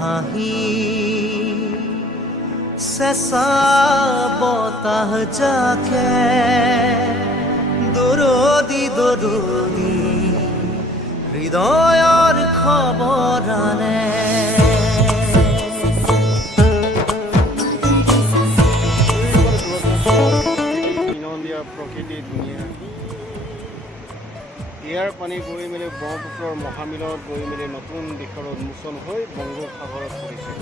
হাঁহি চেঁচা বতাহ জাকে দৰদি দৰদি হৃদয়ৰ খবৰ আনে প্ৰকৃতি ধুনীয়া ইয়াৰ পানী গৈ মেলি ব্ৰহ্মপুত্ৰৰ মহামিলত গৈ মেলি নতুন দিশৰ উন্মোচন হৈ বংগোপসাগৰত পৰিছে।